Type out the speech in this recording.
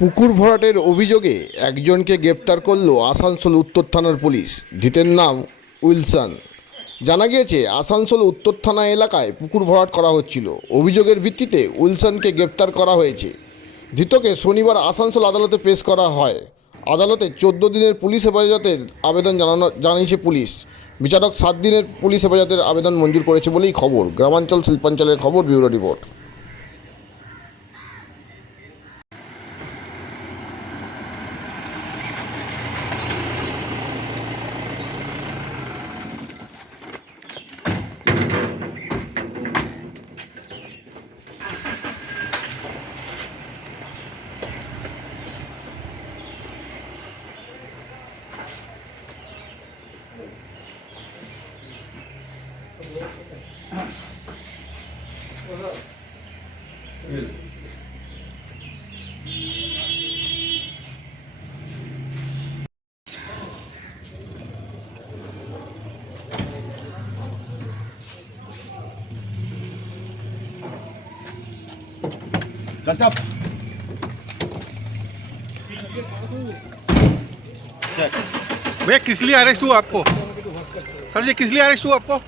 পুকুর ভরাটের অভিযোগে একজনকে গ্রেপ্তার করল আসানসোল উত্তর থানার পুলিশ। ধৃতের নাম উইলসন। জানা গিয়েছে, আসানসোল উত্তর থানা এলাকায় পুকুর ভরাট করা হচ্ছিল। অভিযোগের ভিত্তিতে উইলসনকে গ্রেপ্তার করা হয়েছে। ধৃতকে শনিবার আসানসোল আদালতে পেশ করা হয়। আদালতে চোদ্দ দিনের পুলিশ হেফাজতের আবেদন জানানো জানিয়েছে পুলিশ। বিচারক সাত দিনের পুলিশ হেফাজতের আবেদন মঞ্জুর করেছে বলেই খবর। গ্রামাঞ্চল শিল্পাঞ্চলের খবর, ব্যুরো রিপোর্ট। चल भैया किस लिए अरेस्ट हुआ आपको? सर जी किस लिए अरेस्ट हुआ आपको?